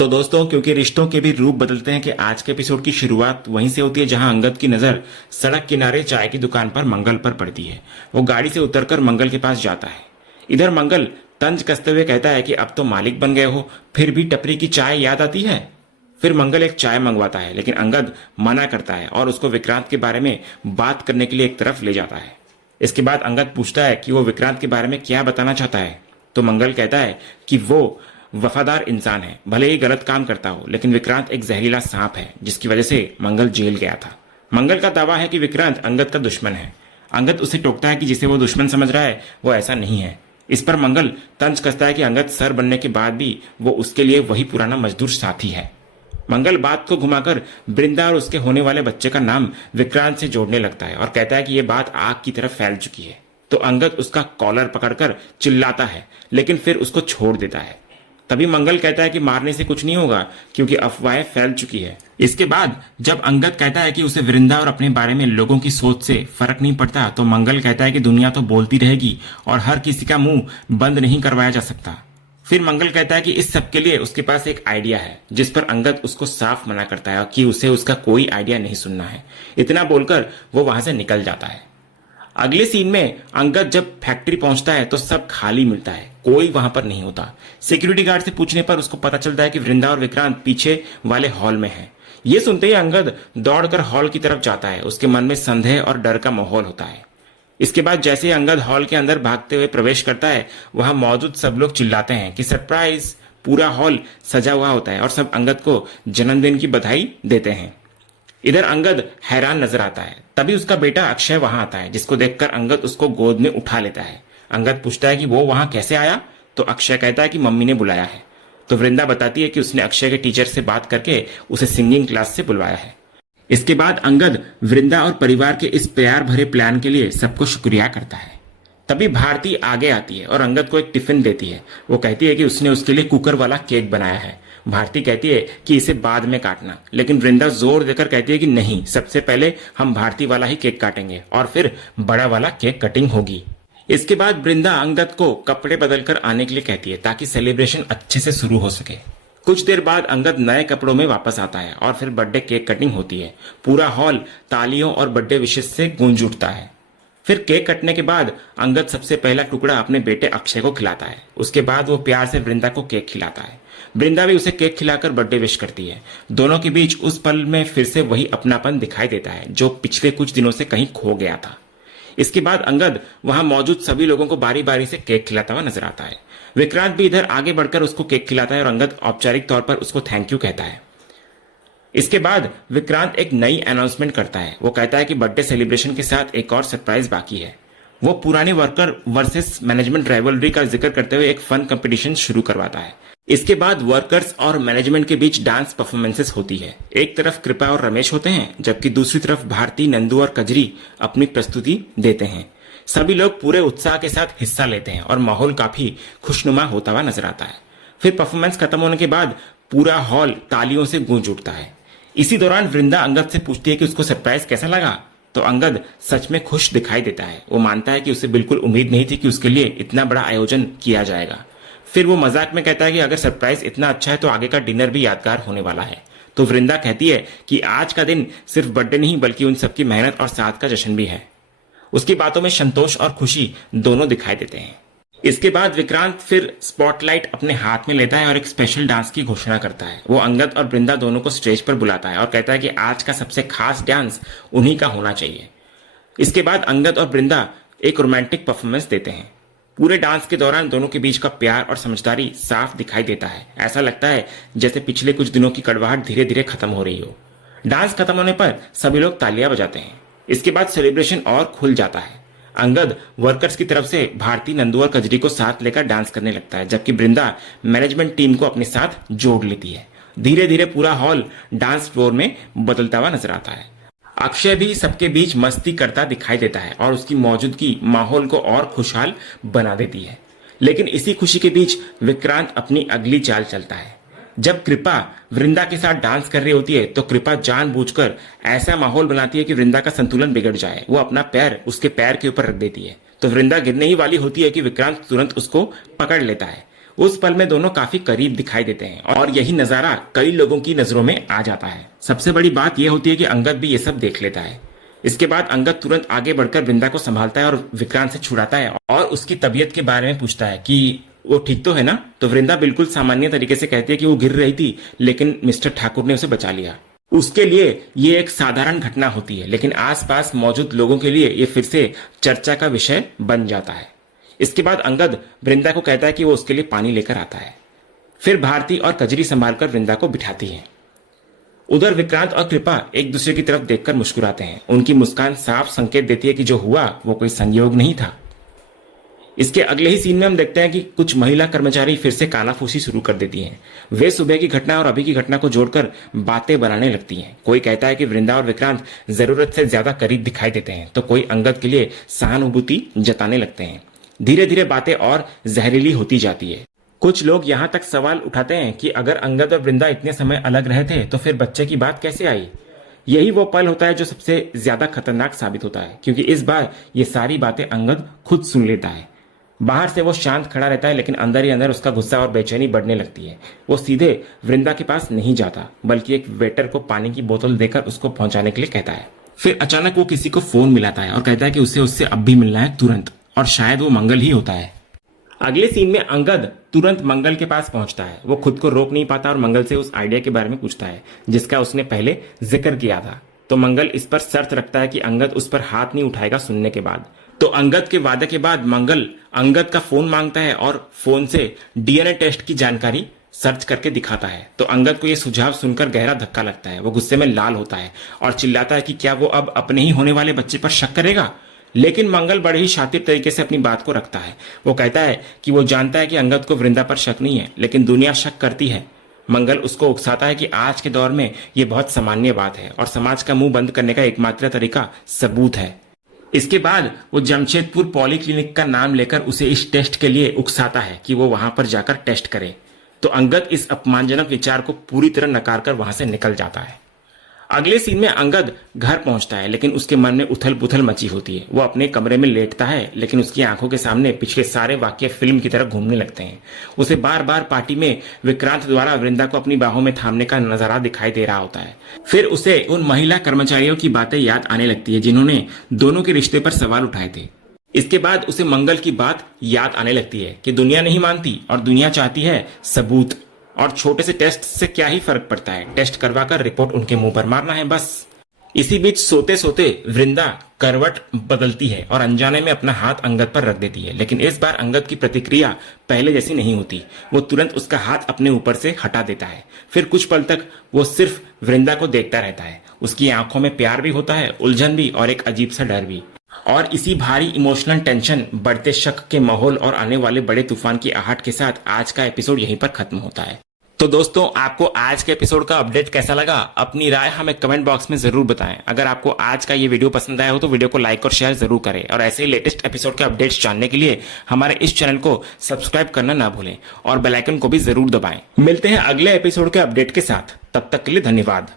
तो दोस्तों, क्योंकि रिश्तों के भी रूप बदलते हैं कि आज के एपिसोड की शुरुआत वहीं से होती है जहां अंगद की नजर सड़क किनारे चाय की दुकान पर मंगल पर पड़ती है। वो गाड़ी से उतरकर मंगल के पास जाता है। इधर मंगल तंज कसते हुए कहता है कि अब तो मालिक बन गए हो, फिर भी टपरी की चाय याद आती है। फिर मंगल एक चाय मंगवाता है, लेकिन अंगद मना करता है और उसको विक्रांत के बारे में बात करने के लिए एक तरफ ले जाता है। इसके बाद अंगद पूछता है कि वो विक्रांत के बारे में क्या बताना चाहता है। तो मंगल कहता है कि वो वफादार इंसान है, भले ही गलत काम करता हो, लेकिन विक्रांत एक जहरीला सांप है जिसकी वजह से मंगल जेल गया था। मंगल का दावा है कि विक्रांत अंगद का दुश्मन है। अंगद उसे टोकता है कि जिसे वो दुश्मन समझ रहा है वो ऐसा नहीं है। इस पर मंगल तंज कसता है कि अंगद सर बनने के बाद भी वो उसके लिए वही पुराना मजदूर साथी है। मंगल बात को घुमाकर बृंदा और उसके होने वाले बच्चे का नाम विक्रांत से जोड़ने लगता है और कहता है कि ये बात आग की तरफ फैल चुकी है। तो अंगद उसका कॉलर पकड़कर चिल्लाता है, लेकिन फिर उसको छोड़ देता है। तभी मंगल कहता है कि मारने से कुछ नहीं होगा क्योंकि अफवाहें फैल चुकी है। इसके बाद जब अंगद कहता है कि उसे वृंदा और अपने बारे में लोगों की सोच से फर्क नहीं पड़ता, तो मंगल कहता है कि दुनिया तो बोलती रहेगी और हर किसी का मुंह बंद नहीं करवाया जा सकता। फिर मंगल कहता है कि इस सब के लिए उसके पास एक आइडिया है, जिस पर अंगद उसको साफ मना करता है कि उसे उसका कोई आइडिया नहीं सुनना है। इतना बोलकर वो वहां से निकल जाता है। अगले सीन में अंगद जब फैक्ट्री पहुंचता है तो सब खाली मिलता है, कोई वहां पर नहीं होता। सिक्योरिटी गार्ड से पूछने पर उसको पता चलता है कि वृंदा और विक्रांत पीछे वाले हॉल में हैं। ये सुनते ही अंगद दौड़कर हॉल की तरफ जाता है। उसके मन में संदेह और डर का माहौल होता है। इसके बाद जैसे ही अंगद हॉल के अंदर भागते हुए प्रवेश करता है, वहां मौजूद सब लोग चिल्लाते हैं कि सरप्राइज। पूरा हॉल सजा हुआ होता है और सब अंगद को जन्मदिन की बधाई देते हैं। इधर अंगद हैरान नजर आता है। तभी उसका बेटा अक्षय वहां आता है, जिसको देखकर अंगद उसको गोद में उठा लेता है। अंगद पूछता है कि वो वहां कैसे आया, तो अक्षय कहता है कि मम्मी ने बुलाया है। तो वृंदा बताती है कि उसने अक्षय के टीचर से बात करके उसे सिंगिंग क्लास से बुलवाया है। इसके बाद अंगद वृंदा और परिवार के इस प्यार भरे प्लान के लिए सबको शुक्रिया करता है। तभी भारती आगे आती है और अंगद को एक टिफिन देती है। वो कहती है कि उसने उसके लिए कुकर वाला केक बनाया है। भारती कहती है कि इसे बाद में काटना, लेकिन वृंदा जोर देकर कहती है कि नहीं, सबसे पहले हम भारती वाला ही केक काटेंगे और फिर बड़ा वाला केक कटिंग होगी। इसके बाद वृंदा अंगद को कपड़े बदलकर आने के लिए कहती है ताकि सेलिब्रेशन अच्छे से शुरू हो सके। कुछ देर बाद अंगद नए कपड़ों में वापस आता है और फिर बर्थडे केक कटिंग होती है। पूरा हॉल तालियों और बर्थडे विशेष से गूंज उठता है। फिर केक कटने के बाद अंगद सबसे पहला टुकड़ा अपने बेटे अक्षय को खिलाता है। उसके बाद वो प्यार से वृंदा को केक खिलाता है। वृंदा भी उसे केक खिलाकर बर्थडे विश करती है। दोनों के बीच उस पल में फिर से वही अपनापन दिखाई देता है जो पिछले कुछ दिनों से कहीं खो गया था। इसके बाद अंगद वहां मौजूद सभी लोगों को बारी बारी से केक खिलाता हुआ नजर आता है। विक्रांत भी इधर आगे बढ़कर उसको केक खिलाता है और अंगद औपचारिक तौर पर उसको थैंक यू कहता है। इसके बाद विक्रांत एक नई अनाउंसमेंट करता है। वो कहता है कि बर्थडे सेलिब्रेशन के साथ एक और सरप्राइज बाकी है। वो पुराने वर्कर वर्सेस मैनेजमेंट राइवलरी का जिक्र करते हुए एक फन कंपटीशन शुरू करवाता है। इसके बाद वर्कर्स और मैनेजमेंट के बीच डांस परफॉर्मेंसेस होती है। एक तरफ कृपा और रमेश होते हैं, जबकि दूसरी तरफ भारती, नंदू और कजरी अपनी प्रस्तुति देते हैं। सभी लोग पूरे उत्साह के साथ हिस्सा लेते हैं और माहौल काफी खुशनुमा होता हुआ नजर आता है। फिर परफॉर्मेंस खत्म होने के बाद पूरा हॉल तालियों से गूंज उठता है। इसी दौरान वृंदा अंगद से पूछती है कि उसको सरप्राइज कैसा लगा, तो अंगद सच में खुश दिखाई देता है। वो मानता है कि उसे बिल्कुल उम्मीद नहीं थी कि उसके लिए इतना बड़ा आयोजन किया जाएगा। फिर वो मजाक में कहता है कि अगर सरप्राइज इतना अच्छा है तो आगे का डिनर भी यादगार होने वाला है। तो वृंदा कहती है कि आज का दिन सिर्फ बर्थडे नहीं बल्कि उन सबकी मेहनत और साथ का जश्न भी है। उसकी बातों में संतोष और खुशी दोनों दिखाई देते हैं। इसके बाद विक्रांत फिर स्पॉटलाइट अपने हाथ में लेता है और एक स्पेशल डांस की घोषणा करता है। वो अंगद और वृंदा दोनों को स्टेज पर बुलाता है और कहता है कि आज का सबसे खास डांस उन्हीं का होना चाहिए। इसके बाद अंगद और वृंदा एक रोमांटिक परफॉर्मेंस देते हैं। पूरे डांस के दौरान दोनों के बीच का प्यार और समझदारी साफ दिखाई देता है। ऐसा लगता है जैसे पिछले कुछ दिनों की कड़वाहट धीरे धीरे खत्म हो रही हो। डांस खत्म होने पर सभी लोग तालियां बजाते हैं। इसके बाद सेलिब्रेशन और खुल जाता है। अंगद वर्कर्स की तरफ से भारती, नंदू और कजरी को साथ लेकर डांस करने लगता है, जबकि वृंदा मैनेजमेंट टीम को अपने साथ जोड़ लेती है। धीरे धीरे पूरा हॉल डांस फ्लोर में बदलता हुआ नजर आता है। अक्षय भी सबके बीच मस्ती करता दिखाई देता है और उसकी मौजूदगी माहौल को और खुशहाल बना देती है। लेकिन इसी खुशी के बीच विक्रांत अपनी अगली चाल चलता है। जब कृपा वृंदा के साथ डांस कर रही होती है तो कृपा जानबूझकर ऐसा माहौल बनाती है कि वृंदा का संतुलन बिगड़ जाए। वो अपना पैर उसके पैर के ऊपर रख देती है तो वृंदा गिरने ही वाली होती है कि विक्रांत तुरंत उसको पकड़ लेता है। उस पल में दोनों काफी करीब दिखाई देते हैं और यही नजारा कई लोगों की नजरों में आ जाता है। सबसे बड़ी बात यह होती है कि अंगद भी ये सब देख लेता है। इसके बाद अंगद तुरंत आगे बढ़कर वृंदा को संभालता है और विक्रांत से छुड़ाता है और उसकी तबीयत के बारे में पूछता है कि वो ठीक तो है ना। तो वृंदा बिल्कुल सामान्य तरीके से कहती है कि वो गिर रही थी, लेकिन मिस्टर ठाकुर ने उसे बचा लिया। उसके लिए ये एक साधारण घटना होती है, लेकिन आसपास मौजूद लोगों के लिए ये फिर से चर्चा का विषय बन जाता है। इसके बाद अंगद वृंदा को कहता है कि वो उसके लिए पानी लेकर आता है। फिर भारती और कजरी संभालकर वृंदा को बिठाती है। उधर विक्रांत और कृपा एक दूसरे की तरफ देखकर मुस्कुराते हैं। उनकी मुस्कान साफ संकेत देती है कि जो हुआ वो कोई संयोग नहीं था। इसके अगले ही सीन में हम देखते हैं कि कुछ महिला कर्मचारी फिर से कानाफूसी शुरू कर देती हैं। वे सुबह की घटना और अभी की घटना को जोड़कर बातें बनाने लगती हैं। कोई कहता है कि वृंदा और विक्रांत जरूरत से ज्यादा करीब दिखाई देते हैं, तो कोई अंगद के लिए सहानुभूति जताने लगते हैं। धीरे धीरे बातें और जहरीली होती जाती है। कुछ लोग यहाँ तक सवाल उठाते हैं कि अगर अंगद और वृंदा इतने समय अलग रहे थे तो फिर बच्चे की बात कैसे आई। यही वो पल होता है जो सबसे ज्यादा खतरनाक साबित होता है, क्योंकि इस बार ये सारी बातें अंगद खुद सुन लेता है। बाहर से वो शांत खड़ा रहता है, लेकिन अंदर ही अंदर उसका गुस्सा और बेचैनी बढ़ने लगती है। वो सीधे वृंदा के पास नहीं जाता, बल्कि एक वेटर को पानी की बोतल देकर उसको पहुंचाने के लिए कहता है। फिर अचानक वो किसी को फोन मिलाता है और कहता है कि उसे उससे अब भी मिलना है तुरंत, और शायद वो मंगल ही होता है। अगले सीन में अंगद तुरंत मंगल के पास पहुंचता है। वो खुद को रोक नहीं पाता और मंगल से उस आइडिया के बारे में पूछता है जिसका उसने पहले जिक्र किया था। तो मंगल इस पर शर्त रखता है कि अंगद उस पर हाथ नहीं उठाएगा सुनने के बाद। तो अंगद के वादे के बाद मंगल अंगद का फोन मांगता है और फोन से डीएनए टेस्ट की जानकारी सर्च करके दिखाता है। तो अंगद को यह सुझाव सुनकर गहरा धक्का लगता है। वो गुस्से में लाल होता है और चिल्लाता है कि क्या वो अब अपने ही होने वाले बच्चे पर शक करेगा। लेकिन मंगल बड़े ही शातिर तरीके से अपनी बात को रखता है। वो कहता है कि वो जानता है कि अंगद को वृंदा पर शक नहीं है, लेकिन दुनिया शक करती है। मंगल उसको उकसाता है कि आज के दौर में ये बहुत सामान्य बात है और समाज का मुंह बंद करने का एकमात्र तरीका सबूत है। इसके बाद वो जमशेदपुर पॉलीक्लिनिक का नाम लेकर उसे इस टेस्ट के लिए उकसाता है कि वो वहां पर जाकर टेस्ट करे। तो अंगद इस अपमानजनक विचार को पूरी तरह नकार कर वहां से निकल जाता है। अगले सीन में अंगद घर पहुंचता है, लेकिन उसके मन में उथल पुथल मची होती है। वो अपने कमरे में लेटता है, लेकिन उसकी आंखों के सामने पिछले सारे वाक्य फिल्म की तरह घूमने लगते हैं। उसे बार बार पार्टी में विक्रांत द्वारा वृंदा को अपनी बाहों में थामने का नजारा दिखाई दे रहा होता है। फिर उसे उन महिला कर्मचारियों की बातें याद आने लगती है जिन्होंने दोनों के रिश्ते पर सवाल उठाए थे। इसके बाद उसे मंगल की बात याद आने लगती है कि दुनिया नहीं मानती और दुनिया चाहती है सबूत, और छोटे से टेस्ट से क्या ही फर्क पड़ता है, टेस्ट करवाकर रिपोर्ट उनके मुंह पर मारना है बस। इसी बीच सोते सोते वृंदा करवट बदलती है और अनजाने में अपना हाथ अंगद पर रख देती है, लेकिन इस बार अंगद की प्रतिक्रिया पहले जैसी नहीं होती। वो तुरंत उसका हाथ अपने ऊपर से हटा देता है। फिर कुछ पल तक वो सिर्फ वृंदा को देखता रहता है। उसकी आंखों में प्यार भी होता है, उलझन भी, और एक अजीब सा डर भी। और इसी भारी इमोशनल टेंशन, बढ़ते शक के माहौल और आने वाले बड़े तूफान की आहट के साथ आज का एपिसोड यहीं पर खत्म होता है। तो दोस्तों, आपको आज के एपिसोड का अपडेट कैसा लगा? अपनी राय हमें कमेंट बॉक्स में जरूर बताएं। अगर आपको आज का ये वीडियो पसंद आया हो तो वीडियो को लाइक और शेयर जरूर करें, और ऐसे ही लेटेस्ट एपिसोड के अपडेट्स जानने के लिए हमारे इस चैनल को सब्सक्राइब करना ना भूलें और बेल आइकन को भी जरूर दबाएं। मिलते हैं अगले एपिसोड के अपडेट के साथ, तब तक के लिए धन्यवाद।